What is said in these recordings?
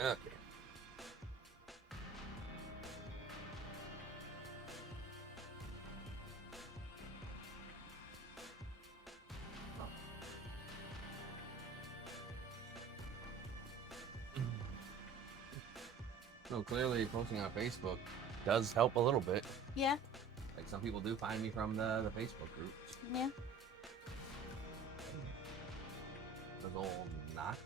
Okay. So clearly, posting on Facebook does help a little bit. Yeah. Like some people do find me from the Facebook groups. Yeah. Those old Knox.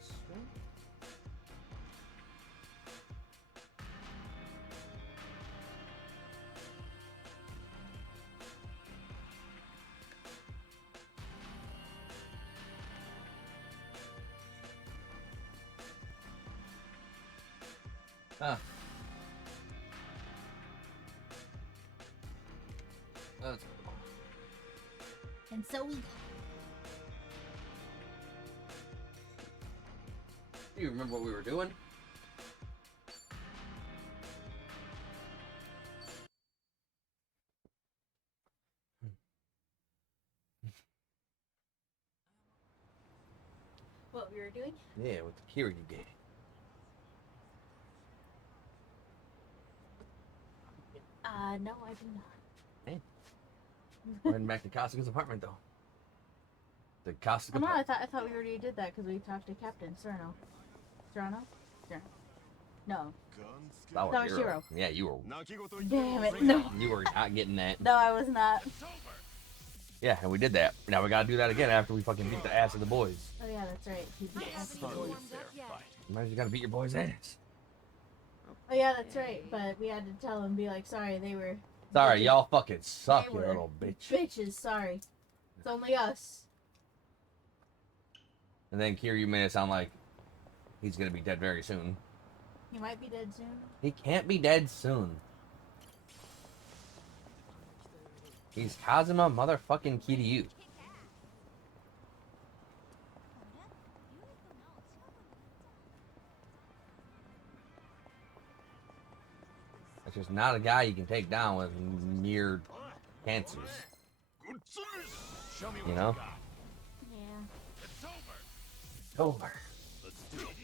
Ah. That's cool. And so we go. Do you remember what we were doing? What we were doing? Yeah, with the Kiryu game. No, I do not. Hey. We're heading back to Kasuga's apartment, though. The Kasuga Oh, no, apartment. I thought we already did that because we talked to Captain Serno. Serrano? Serrano. No. That That was Shiro. Yeah, you were. Damn it. No. You were not getting that. No, I was not. Yeah, and we did that. Now we gotta do that again after we fucking beat the ass of the boys. Oh, yeah, that's right. He beat us. Finally a fair fight. Imagine you gotta beat your boys' ass. Oh, yeah, that's right. But we had to tell him, be like, sorry, they were Sorry, bitches. y'all fucking suck, They you were little bitch. bitches. Sorry. It's only us. And then Kiryu made it sound like he's gonna be dead very soon. He might be dead soon. He can't be dead soon. He's Kazuma motherfucking Kiryu. That's just not a guy you can take down with mere cancers. Show me You what know? you got. Yeah. It's over. It's over. Let's do it.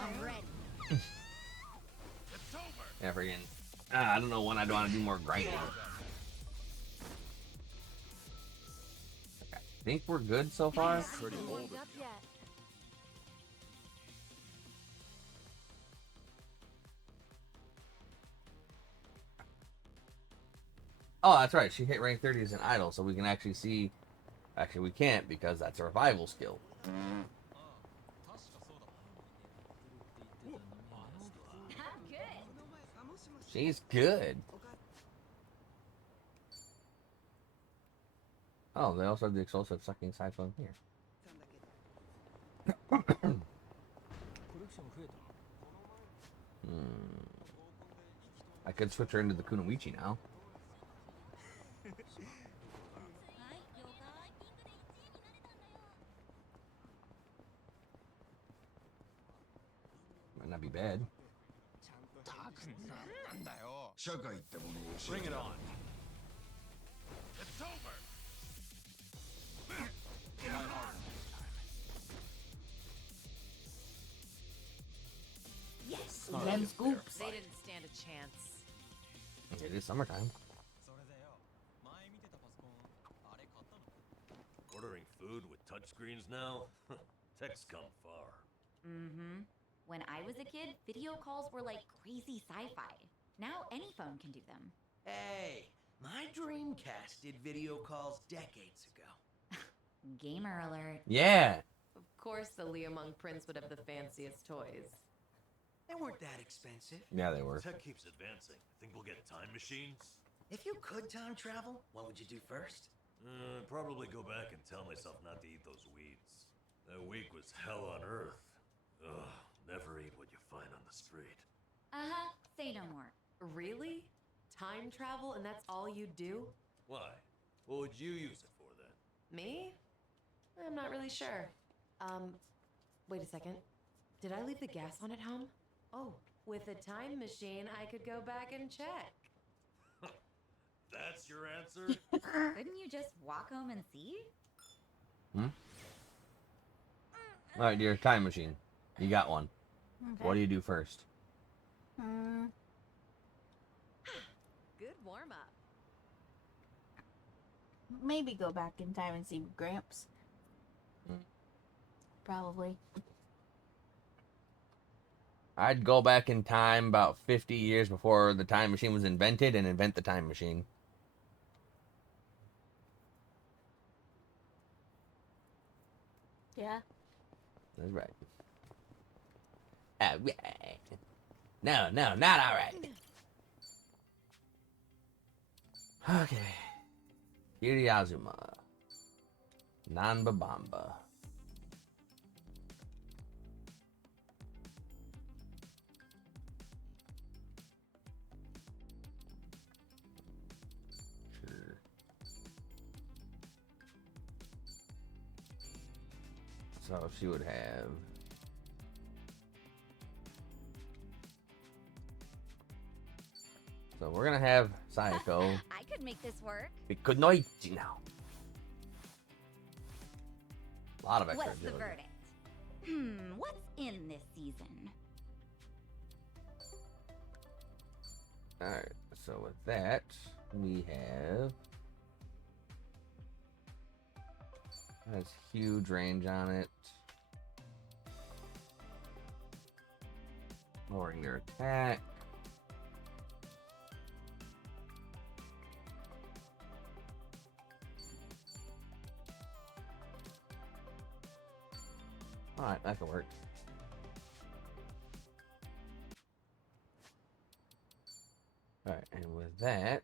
I'm ready. It's over. Yeah, friggin'. I don't know when I'd want to do more grinding. I think we're good so far. Pretty old of you. Oh, that's right. She hit rank 30 as an idol, so we can actually see. Actually, we can't because that's a revival skill. She's good. Oh, they also have the explosive sucking cyclone here. I could switch her into the Kunoichi now. Might not be bad. Bring it on. It's over. Yes. Not Them really a fair scoops. They fight. didn't stand a chance. It is summertime. Ordering food with touchscreens now? Tech's come far. Mm-hmm. When I was a kid, video calls were like crazy sci-fi. Now any phone can do them. Hey, my Dreamcast did video calls decades ago. Gamer alert. Yeah. Of course, the Leomung Prince would have the fanciest toys. They weren't that expensive. Yeah, they were. Tech keeps advancing. Think we'll get time machines? If you could time travel, what would you do first? Probably go back and tell myself not to eat those weeds. That week was hell on earth. Ugh, never eat what you find on the street. Uh-huh. Say no more. Really? Time travel and that's all you do? Why? What would you use it for then? Me? I'm not really sure. Wait a second. Did I leave the gas on at home? Oh, With a time machine, I could go back and check. That's your answer? Couldn't you just walk home and see? All right, dear, time machine. You got one. Okay. What do you do first? Good warm up. Maybe go back in time and see Gramps. Hmm. Probably. I'd go back in time about 50 years before the time machine was invented and invent the time machine. Yeah. That's right. All right. No, not all right. Okay. Kiri Azuma. Nanba Bamba. Sure. So she would have. So we're gonna have Sayako. I could make this work. Good night now. A lot of extra What's the agility. verdict? What's in this season? Alright, so with that, we have. Has huge range on it. Lowering their attack. Alright, that could work. Alright, and with that,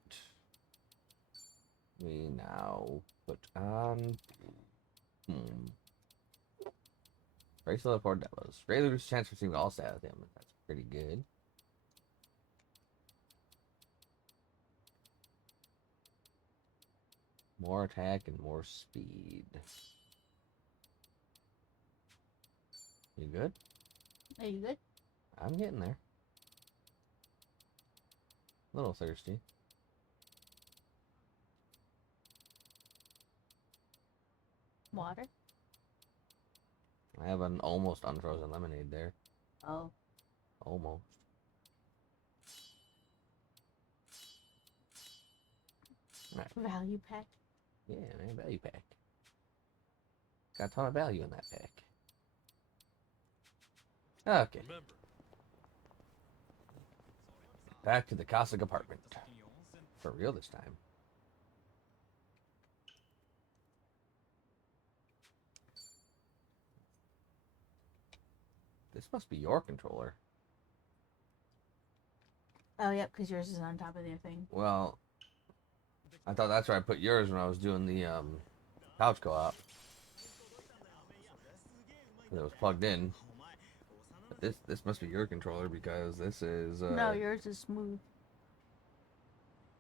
we now put on. Bracelet of Pordellos. Greatly reduces chance for receiving all stat damage. That's pretty good. More attack and more speed. You good? Are you good? I'm getting there. A little thirsty. Water? I have an almost unfrozen lemonade there. Oh. Almost. Alright. Value pack? Yeah, man, value pack. Got a ton of value in that pack. Okay. Remember, Back to the Cossack apartment. For real this time. This must be your controller. Oh, yep, because yours is on top of their thing. Well, I thought that's where I put yours when I was doing the couch co-op. It was plugged in. But this must be your controller because this is No, yours is smooth.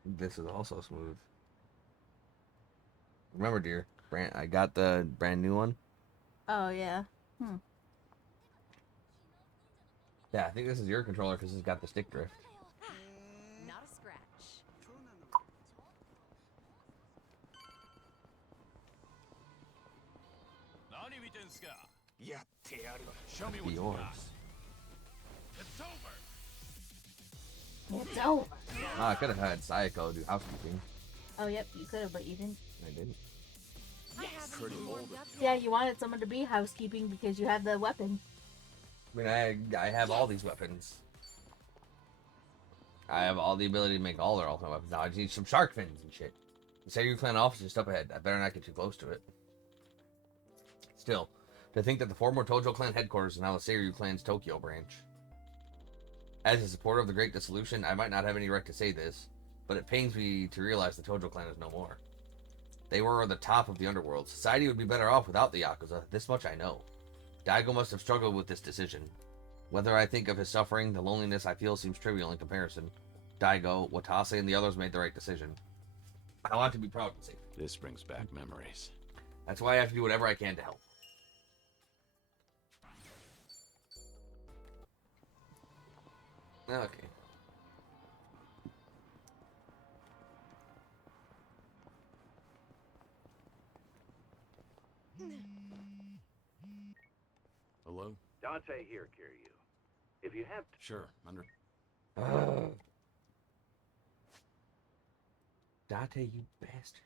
this is also smooth. Remember, dear, I got the brand new one. Oh, yeah. Yeah, I think this is your controller because it's got the stick drift. Not a scratch. 何見てんすか。やってやる。Show me Be what you yours. got. It's over. It's over. Oh, I could have had Sayako do housekeeping. Oh, yep, you could have, but you didn't. I didn't. I haven't warmed up yet. Yeah, you wanted someone to be housekeeping because you have the weapon. I mean, I have all these weapons. I have all the ability to make all their ultimate weapons now. I just need some shark fins and shit. The Seiryuu clan office is just up ahead. I better not get too close to it. Still, to think that the former Tojo clan headquarters is now the Seiryuu clan's Tokyo branch. As a supporter of the Great Dissolution, I might not have any right to say this, but it pains me to realize the Tojo clan is no more. They were the top of the underworld. Society would be better off without the Yakuza. This much I know. Daigo must have struggled with this decision. Whether I think of his suffering, the loneliness I feel seems trivial in comparison. Daigo, Watase, and the others made the right decision. I want to be proud and safe. This brings back memories. That's why I have to do whatever I can to help. Okay. Hello? Dante here, Kiryu. If you have Sure. Dante, you bastard.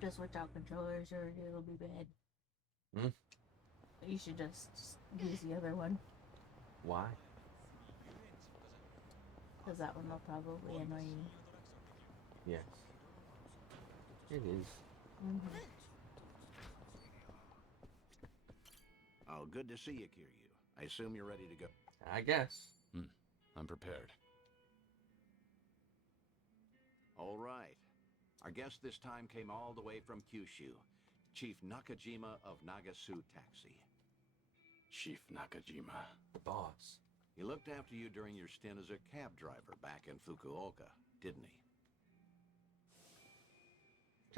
Just switch out controllers or it'll be bad. Hmm? You should just use the other one. Why? Because that one will probably annoy you. Yes. It is. Mm-hmm. Oh, good to see you, Kiryu. I assume you're ready to go. I guess. I'm prepared. All right. Our guest this time came all the way from Kyushu. Chief Nakajima of Nagasu Taxi. Chief Nakajima. The boss. He looked after you during your stint as a cab driver back in Fukuoka, didn't he?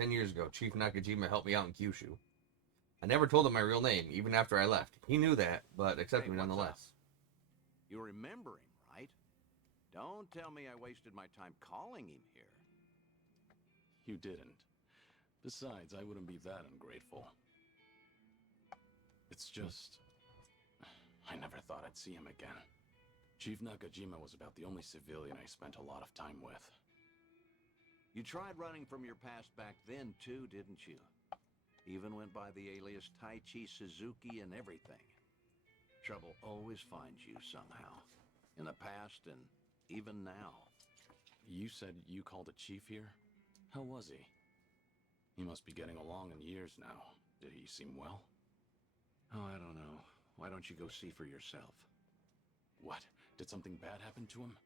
10 years ago, Chief Nakajima helped me out in Kyushu. I never told him my real name, even after I left. He knew that, but accepted Hey, me what's nonetheless. You remember him, right? Don't tell me I wasted my time calling him here. You didn't. Besides, I wouldn't be that ungrateful. It's just... I never thought I'd see him again. Chief Nakajima was about the only civilian I spent a lot of time with. You tried running from your past back then, too, didn't you? Even went by the alias Taichi Suzuki and everything. Trouble always finds you somehow. In the past and even now. You said you called a chief here? How was he? He must be getting along in years now. Did he seem well? Oh, I don't know. Why don't you go see for yourself? What? Did something bad happen to him?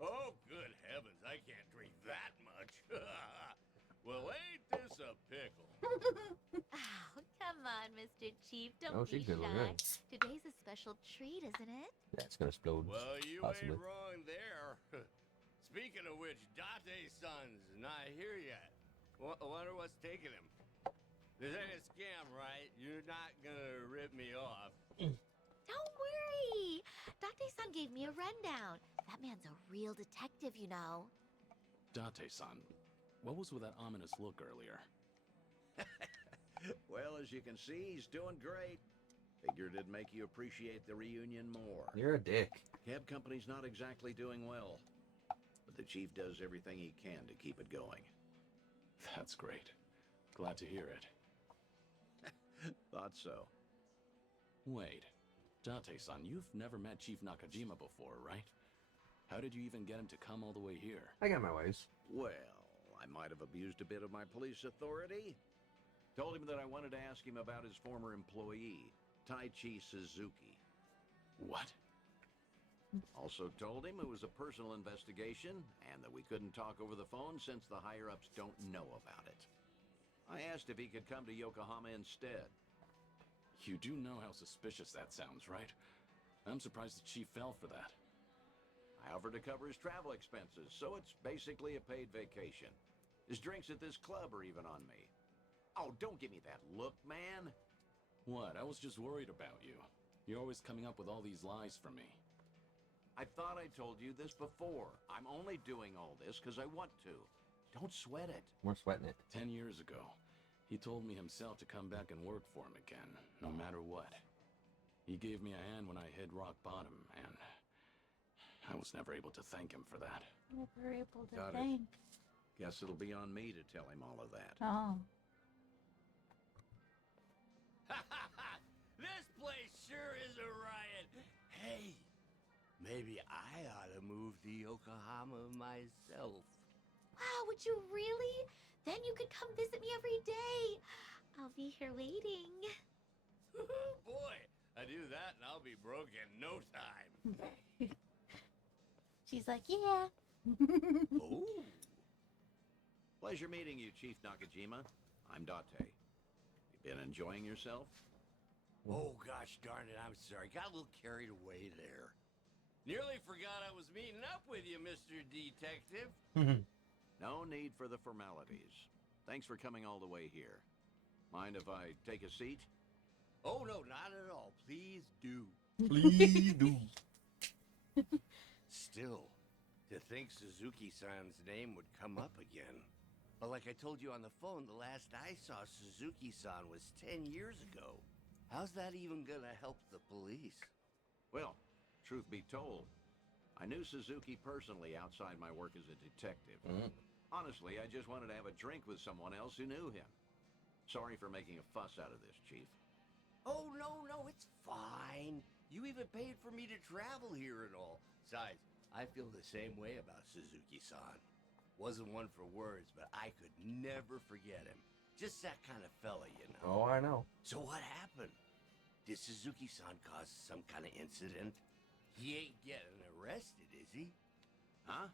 Oh, good heavens, I can't drink that much. Well, ain't this a pickle? Oh, come on, Mr. Chief. Don't Oh, be she's good shy. looking. Today's a special treat, isn't it? That's gonna explode. Well, you Possibly. ain't wrong there. Speaking of which, Date-san's not here yet. Wonder what's taking him. This ain't a scam, right? You're not gonna rip me off. Don't worry. Date-san gave me a rundown. That man's a real detective, you know. Date-san, what was with that ominous look earlier? Well, as you can see, he's doing great. Figured it'd make you appreciate the reunion more. You're a dick. Cab company's not exactly doing well. But the chief does everything he can to keep it going. That's great. Glad to hear it. Thought so. Wait, Date-san, you've never met Chief Nakajima before, right? How did you even get him to come all the way here? I got my ways. Well, I might have abused a bit of my police authority. Told him that I wanted to ask him about his former employee, Taichi Suzuki. What? Also told him it was a personal investigation and that we couldn't talk over the phone since the higher-ups don't know about it. I asked if he could come to Yokohama instead. You do know how suspicious that sounds, right? I'm surprised the chief fell for that. I offered to cover his travel expenses, so it's basically a paid vacation. His drinks at this club are even on me. Oh, don't give me that look, man. What? I was just worried about you. You're always coming up with all these lies for me. I thought I told you this before. I'm only doing all this because I want to. Don't sweat it. We're sweating it. 10 years ago, he told me himself to come back and work for him again, no matter what. He gave me a hand when I hit rock bottom, and I was never able to thank him for that. Never able to Got it. thank. Guess it'll be on me to tell him all of that. Oh. This place sure is a riot. Hey, maybe I ought to move to Yokohama myself. Wow, would you really? Then you could come visit me every day. I'll be here waiting. Boy, I do that and I'll be broke in no time. She's like, yeah. Oh. Pleasure meeting you, Chief Nakajima. I'm Date. You been enjoying yourself? Oh, gosh darn it, I'm sorry. Got a little carried away there. Nearly forgot I was meeting up with you, Mr. Detective. No need for the formalities. Thanks for coming all the way here. Mind if I take a seat? Oh, no, not at all. Please do. Please do. Still, to think Suzuki-san's name would come up again. But like I told you on the phone, the last I saw Suzuki-san was 10 years ago. How's that even gonna help the police? Well, truth be told, I knew Suzuki personally outside my work as a detective. Honestly, I just wanted to have a drink with someone else who knew him. Sorry for making a fuss out of this, Chief. Oh, no, it's fine. You even paid for me to travel here and all. Besides, I feel the same way about Suzuki-san. Wasn't one for words, but I could never forget him. Just that kind of fella, you know. Oh, I know. So what happened? Did Suzuki-san cause some kind of incident? He ain't getting arrested, is he? Huh?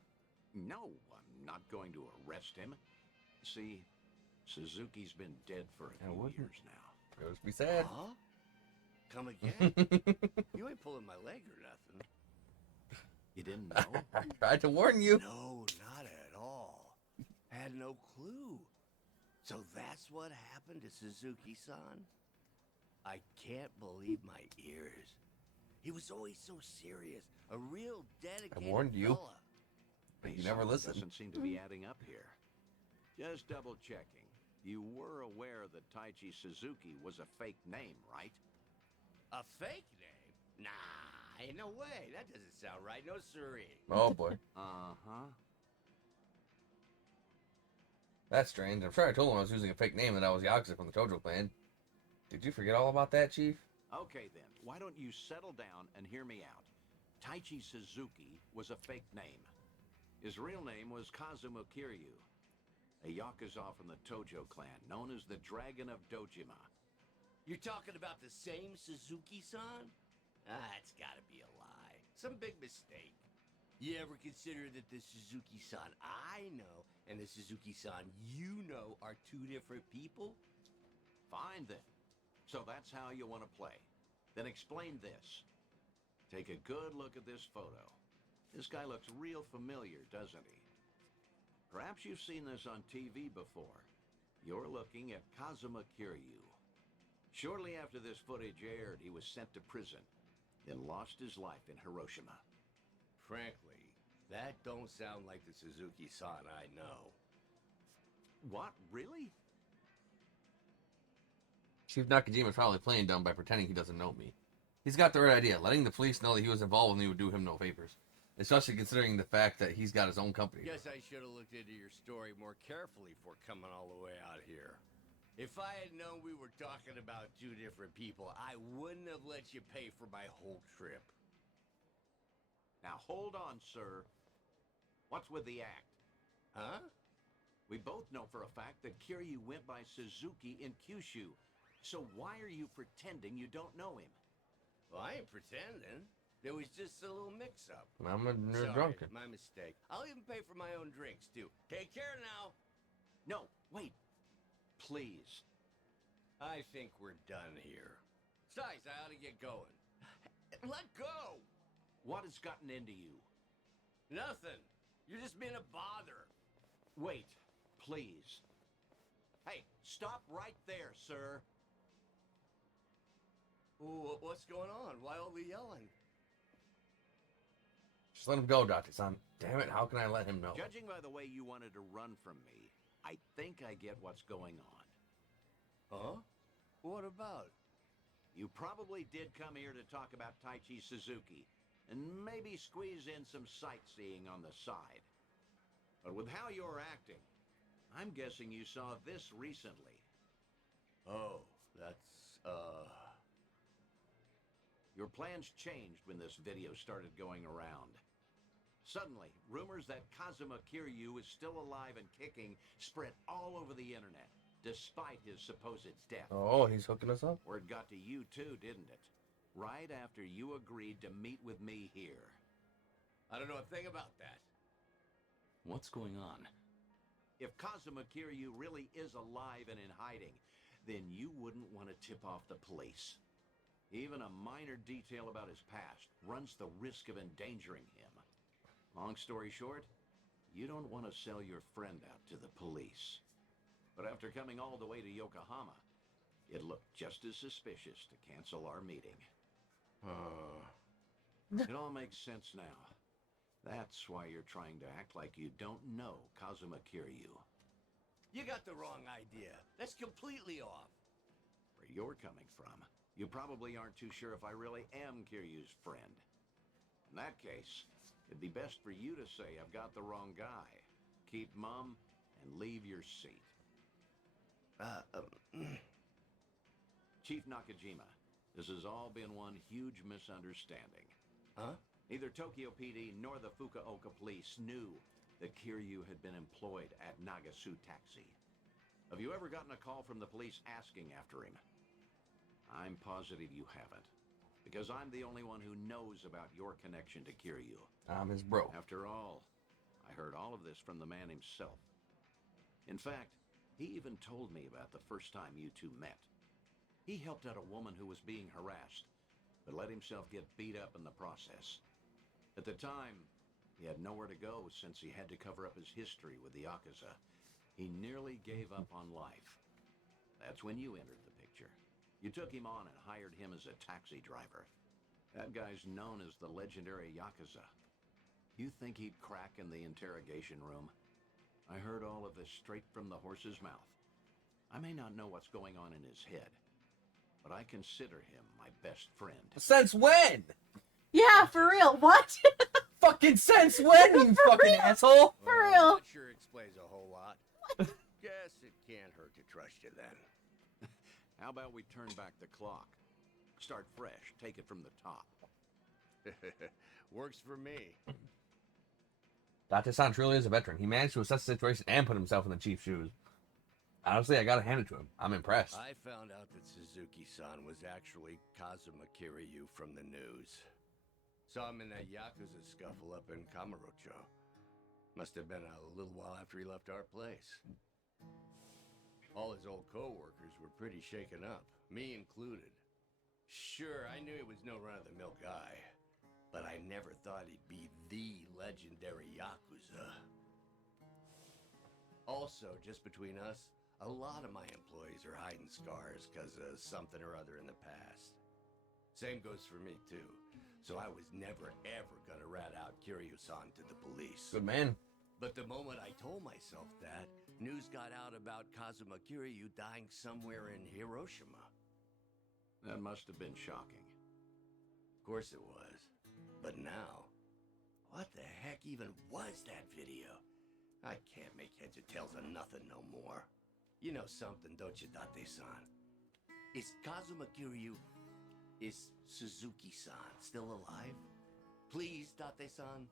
No, I'm not going to arrest him. See, Suzuki's been dead for a few years now. It would be sad. Huh? Come again? You ain't pulling my leg or nothing. You didn't know? I tried to warn you. No, not at all. Had no clue. So that's what happened to Suzuki-san? I can't believe my ears. He was always so serious. A real dedicated warned you. fella. But you Hey, never something listened. Doesn't seem to be adding up here. Just double checking. You were aware that Taichi Suzuki was a fake name, right? A fake name? Nah, ain't no way. That doesn't sound right. No siree. Oh boy. Uh-huh. That's strange. I'm sure I told him I was using a fake name and that I was Yakuza from the Tojo clan. Did you forget all about that, Chief? Okay then, why don't you settle down and hear me out? Taichi Suzuki was a fake name. His real name was Kazuma Kiryu, a Yakuza from the Tojo clan, known as the Dragon of Dojima. You're talking about the same Suzuki-san? It's gotta be a lie. Some big mistake. You ever consider that the Suzuki-san I know and the Suzuki-san you know are two different people? Fine then. So that's how you want to play. Then explain this. Take a good look at this photo. This guy looks real familiar, doesn't he? Perhaps you've seen this on TV before. You're looking at Kazuma Kiryu. Shortly after this footage aired, he was sent to prison, then lost his life in Hiroshima. Frankly, that don't sound like the Suzuki-san I know. What? Really? Chief Nakajima's probably playing dumb by pretending he doesn't know me. He's got the right idea. Letting the police know that he was involved with me would do him no favors. Especially considering the fact that he's got his own company. Guess I should have looked into your story more carefully before coming all the way out here. If I had known we were talking about two different people, I wouldn't have let you pay for my whole trip. Now hold on, sir. What's with the act? Huh? We both know for a fact that Kiryu went by Suzuki in Kyushu. So why are you pretending you don't know him? Well, I ain't pretending. There was just a little mix-up. I'm a nerd Sorry, drunken. my mistake. I'll even pay for my own drinks, too. Take care now. No, wait. Please. I think we're done here. Besides, I ought to get going. Let go! What has gotten into you? Nothing. You're just being a bother. Wait, please. Hey, stop right there, sir. Ooh, what's going on? Why all the yelling? Just let him go, Date-san. Damn it, how can I let him know? Judging by the way you wanted to run from me, I think I get what's going on. Huh? What about? You probably did come here to talk about Taichi Suzuki, and maybe squeeze in some sightseeing on the side. But with how you're acting, I'm guessing you saw this recently. Oh, that's, Your plans changed when this video started going around. Suddenly, rumors that Kazuma Kiryu is still alive and kicking spread all over the internet, despite his supposed death. Oh, he's hooking us up? Word got to you too, didn't it? Right after you agreed to meet with me here. I don't know a thing about that. What's going on? If Kazuma Kiryu really is alive and in hiding, then you wouldn't want to tip off the police. Even a minor detail about his past runs the risk of endangering him. Long story short, you don't want to sell your friend out to the police. But after coming all the way to Yokohama, it looked just as suspicious to cancel our meeting. It all makes sense now. That's why you're trying to act like you don't know Kazuma Kiryu. You got the wrong idea. That's completely off. Where you're coming from, you probably aren't too sure if I really am Kiryu's friend. In that case, it'd be best for you to say I've got the wrong guy. Keep mum and leave your seat. Chief Nakajima, this has all been one huge misunderstanding. Huh? Neither Tokyo PD nor the Fukuoka police knew that Kiryu had been employed at Nagasu Taxi. Have you ever gotten a call from the police asking after him? I'm positive you haven't, because I'm the only one who knows about your connection to Kiryu. I'm his bro. After all, I heard all of this from the man himself. In fact, he even told me about the first time you two met. He helped out a woman who was being harassed, but let himself get beat up in the process. At the time, he had nowhere to go since he had to cover up his history with the Yakuza. He nearly gave up on life. That's when you entered the picture. You took him on and hired him as a taxi driver. That guy's known as the legendary Yakuza. You think he'd crack in the interrogation room? I heard all of this straight from the horse's mouth. I may not know what's going on in his head, but I consider him my best friend. Since when? Yeah, for real. What? Fucking since when, you fucking asshole? For I'm real. not sure it explains a whole lot. Guess it can't hurt to trust you then. How about we turn back the clock? Start fresh, take it from the top. Works for me. Date-san truly is a veteran. He managed to assess the situation and put himself in the chief's shoes. Honestly, I gotta hand it to him. I'm impressed. I found out that Suzuki-san was actually Kazuma Kiryu from the news. Saw him in that Yakuza scuffle up in Kamurocho. Must have been a little while after he left our place. All his old co-workers were pretty shaken up, me included. Sure, I knew he was no run-of-the-mill guy, but I never thought he'd be the legendary Yakuza. Also, just between us, a lot of my employees are hiding scars because of something or other in the past. Same goes for me, too. So I was never, ever gonna rat out Kiryu-san to the police. Good man. But the moment I told myself that, news got out about Kazuma Kiryu dying somewhere in Hiroshima. That must have been shocking. Of course it was. But now, what the heck even was that video? I can't make heads or tails of nothing no more. You know something, don't you, Date-san? Is Kazuma Kiryu... Is Suzuki-san still alive? Please, Date-san?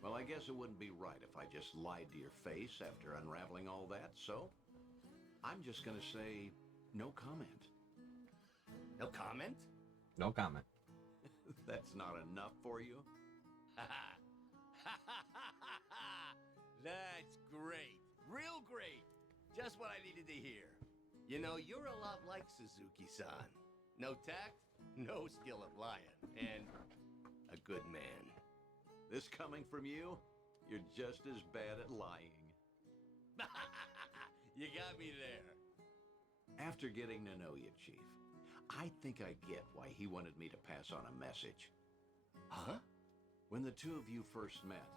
Well, I guess it wouldn't be right if I just lied to your face after unraveling all that, so I'm just gonna say no comment. No comment? No comment. That's not enough for you? That's great. Real great. Just what I needed to hear. You know, you're a lot like Suzuki-san. No tact, no skill at lying, and a good man. This coming from you? You're just as bad at lying. You got me there. After getting to know you, Chief, I think I get why he wanted me to pass on a message. Huh? When the two of you first met,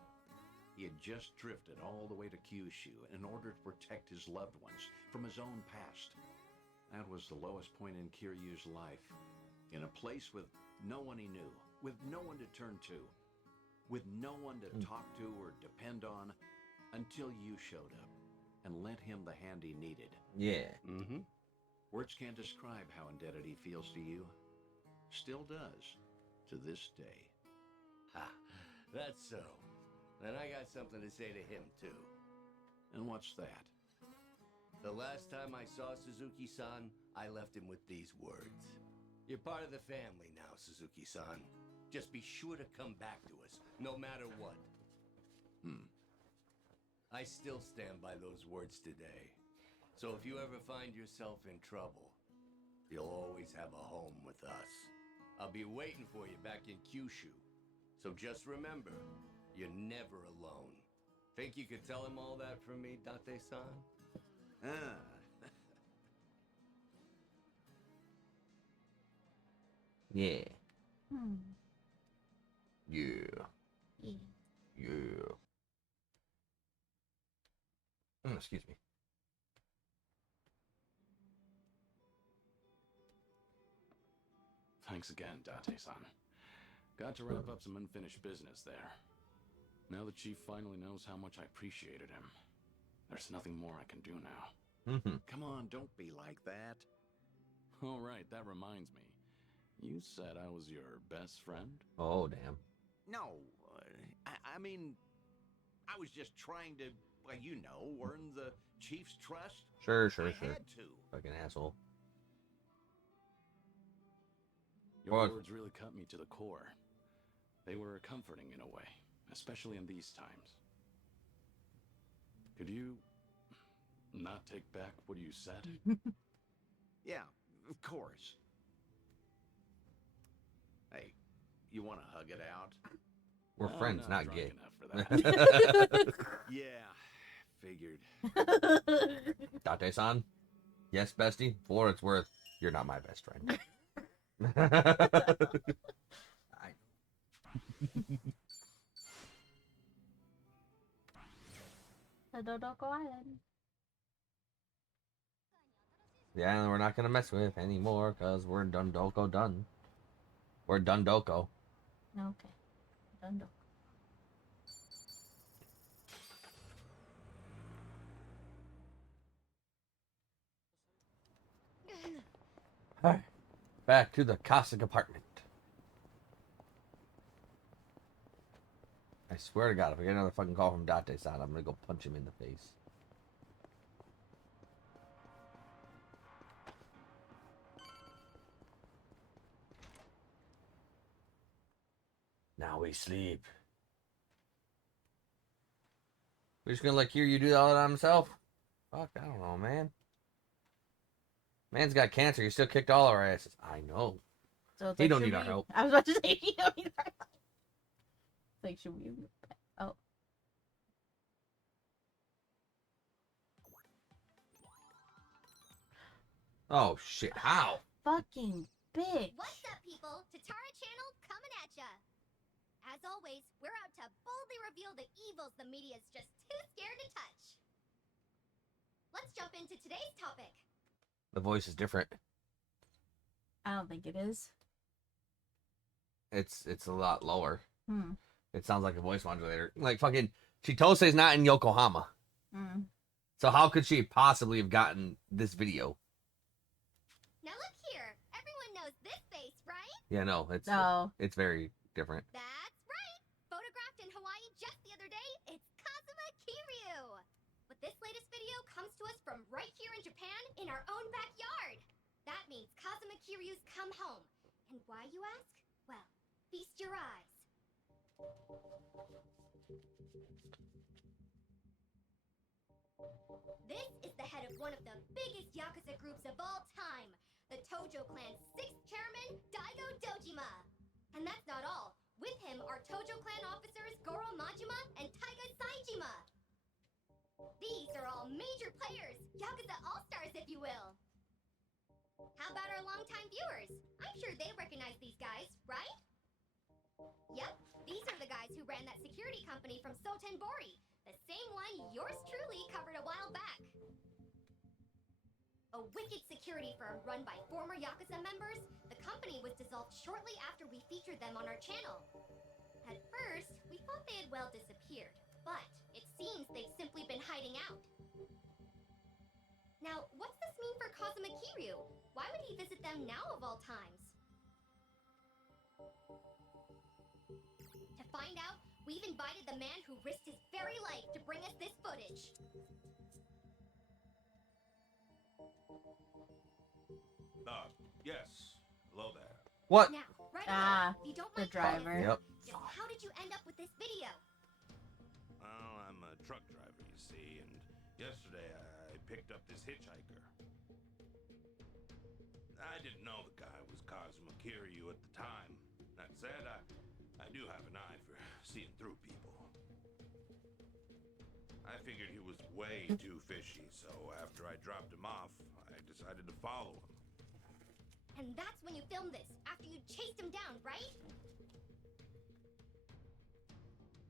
he had just drifted all the way to Kyushu in order to protect his loved ones from his own past. That was the lowest point in Kiryu's life. In a place with no one he knew, with no one to turn to, with no one to talk to or depend on, until you showed up and lent him the hand he needed. Yeah. Mm-hmm. Words can't describe how indebted he feels to you. Still does, to this day. Ha, that's so. And I got something to say to him, too. And what's that? The last time I saw Suzuki-san, I left him with these words. You're part of the family now, Suzuki-san. Just be sure to come back to us, no matter what. I still stand by those words today. So if you ever find yourself in trouble, You'll always have a home with us. I'll be waiting for you back in Kyushu. So just remember, you're never alone. Think you could tell him all that from me, Date-san? Ah, Yeah. Hmm. Yeah. Yeah. Yeah. Excuse me. Thanks again, Date-san. Got to wrap up some unfinished business there. Now the chief finally knows how much I appreciated him. There's nothing more I can do now. Mm-hmm. come on, don't be like that. All right, that reminds me. You said I was your best friend? Oh, damn. No, I mean, I was just trying to, well, you know, earn the chief's trust. Sure, I sure. had to. Fucking asshole. Your What? words really cut me to the core. They were comforting in a way, especially in these times. Could you not take back what you said? Yeah, of course. Hey, you want to hug it out? We're I'm friends, not drunk gay. enough for that. Yeah, figured. Date-san? Yes, bestie? For what it's worth, you're not my best friend. I... The Dodoko Island. Yeah, we're not gonna mess with anymore because we're Dundoko done. We're Dundoko. Okay. Dundoko. Alright. Back to the Cossack apartment. I swear to God, if I get another fucking call from Date-san, I'm gonna go punch him in the face. Now we sleep. We're just gonna like hear you do all that on himself? Fuck, I don't know, man. Man's got cancer. He still kicked all our asses. I know. So it's He like, don't should need our we- help. I was about to say he don't need our help. It's like, should we? Oh. Oh shit! How? Fucking bitch. What's up, people? Tatara Channel coming at ya! As always, we're out to boldly reveal the evils the media's just too scared to touch. Let's jump into today's topic. The voice is different. I don't think it is. It's a lot lower. Hmm. It sounds like a voice modulator. Like fucking Chitose's not in Yokohama. Hmm. So how could she possibly have gotten this video? Now look here, everyone knows this face, right? Yeah, no, No. it's very different. That's right! Photographed in Hawaii just the other day, it's Kazuma Kiryu! But this latest video comes to us from right here in Japan, in our own backyard! That means Kazuma Kiryu's come home. And why, you ask? Well, feast your eyes. This is the head of one of the biggest Yakuza groups of all time, the Tojo Clan's 6th chairman, Daigo Dojima. And that's not all. With him are Tojo Clan officers Goro Majima and Taiga Saijima. These are all major players, Yakuza all-stars if you will. How about our longtime viewers? I'm sure they recognize these guys, right? Yep, these are the guys who ran that security company from Sotenbori, the same one yours truly covered a while back. A wicked security firm run by former Yakuza members, the company was dissolved shortly after we featured them on our channel. At first, we thought they had well disappeared, but it seems they've simply been hiding out. Now, what's this mean for Kazuma Kiryu? Why would he visit them now of all times? To find out, we've invited the man who risked his very life to bring us this footage. Yes. Hello there. What? Now, right Ah, away, if you don't the mind driver. telling us, Yep. just how did you end up with this video? Well, I'm a truck driver, you see, and yesterday I picked up this hitchhiker. I didn't know the guy was Kazuma Kiryu at the time. That said, I do have an eye for seeing through people. I figured he was way too fishy, so after I dropped him off, I decided to follow him. And that's when you filmed this, after you chased him down, right?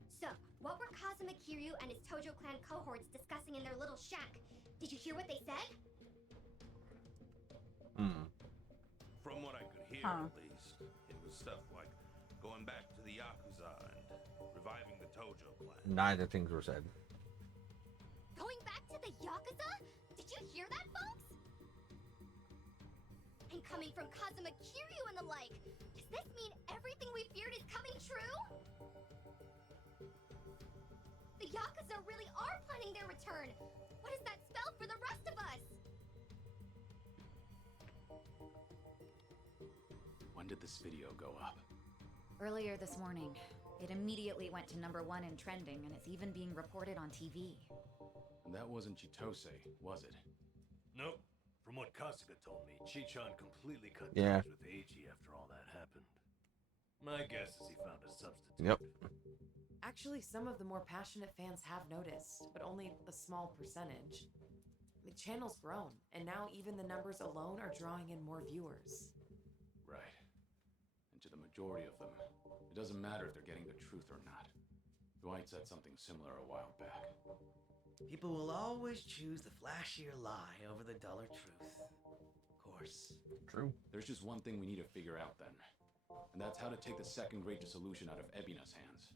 So, what were Kazuma Kiryu and his Tojo Clan cohorts discussing in their little shack? Did you hear what they said? From what I could hear, at least, it was stuff like going back to the Yakuza and reviving the Tojo Clan. Neither things were said. Going back to the Yakuza? Did you hear that, folks? And coming from Kazuma Kiryu and the like, does this mean everything we feared is coming true? The Yakuza really are planning their return. What does that spell for the rest of us? When did this video go up? Earlier this morning, it immediately went to #1 in trending, and it's even being reported on TV. That wasn't Chitose, was it? Nope. From what Kasuga told me, Chichan completely cut Yeah. ties with Eiji after all that happened. My guess is he found a substitute. Yep. Actually, some of the more passionate fans have noticed, but only a small percentage. The channel's grown, and now even the numbers alone are drawing in more viewers. Right. And to the majority of them, it doesn't matter if they're getting the truth or not. Dwight said something similar a while back. People will always choose the flashier lie over the duller truth. Of course. True. There's just one thing we need to figure out then. And that's how to take the second great dissolution out of Ebina's hands.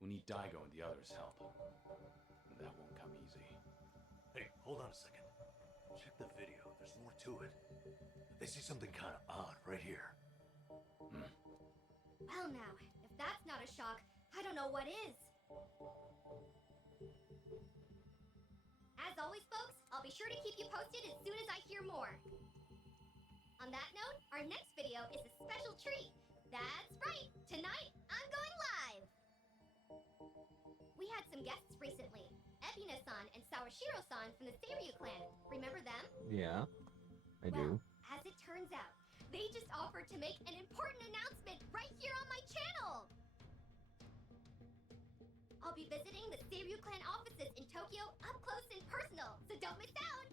We need Daigo and the others' help. And that won't come easy. Hey, hold on a second. Check the video. There's more to it. They see something kind of odd right here. Well now, if that's not a shock, I don't know what is. As always, folks, I'll be sure to keep you posted as soon as I hear more. On that note, our next video is a special treat. That's right, tonight I'm going live! We had some guests recently, Ebina-san and Sawashiro-san from the Seiryu clan. Remember them? Yeah, I do. As it turns out, they just offered to make an important announcement right here on my channel! I'll be visiting the Seiryu clan offices in Tokyo up close and personal, so don't miss out!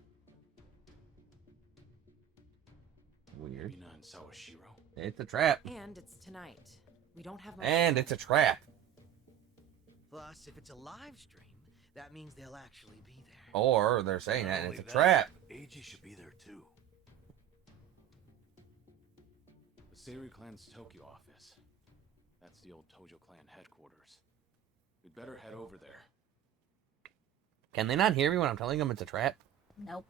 Weird. Ebina and Sawashiro. It's a trap. And it's tonight. We don't have much And time. it's a trap. Plus, if it's a live stream, that means they'll actually be there. Or they're saying Not that and only it's a that, trap. Eiji should be there too. The Seiryu clan's Tokyo office. That's the old Tojo clan headquarters. We'd better head over there. Can they not hear me when I'm telling them it's a trap? Nope.